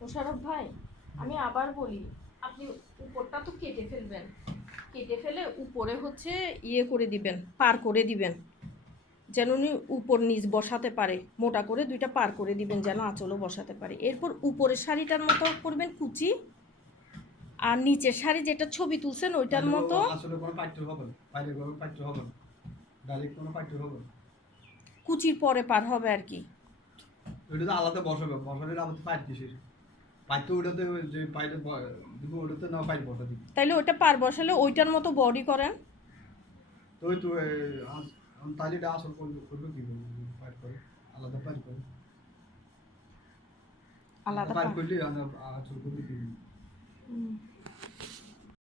মোশারফ ভাই আমি আবার বলি আপনি উপরটা তো কেটে ফেলবেন। কেটে ফেলে উপরে হচ্ছে ইয়ে করে দিবেন পার করে দিবেন। যেন উনি উপর নিচ বসাতে পারে মোটা করে দুইটা পার করে দিবেন যেন আঁচলও বসাতে পারে। এরপর উপরের শাড়িটার মতো করবেন কুচি আর নিচের শাড়ি যেটা ছবি তুলছেন ওইটার মতো। কুচির পরে পার হবে আর কি। আলাদা বসাবে বসালে আবার পাইট কিসের? পাইট তো ওটাতে যে পাইটে দিব ওটাতে না পাইট বসা দিবি। তাইলে ওটা পার বসালে ওইটার মতো বডি করেন। তো ওই তো তাহলে এটা আসল করবে করবে কি করবে পাইট করে আলাদা পাইট করে। আলাদা পাইট পার। করলে আসল করবে কি।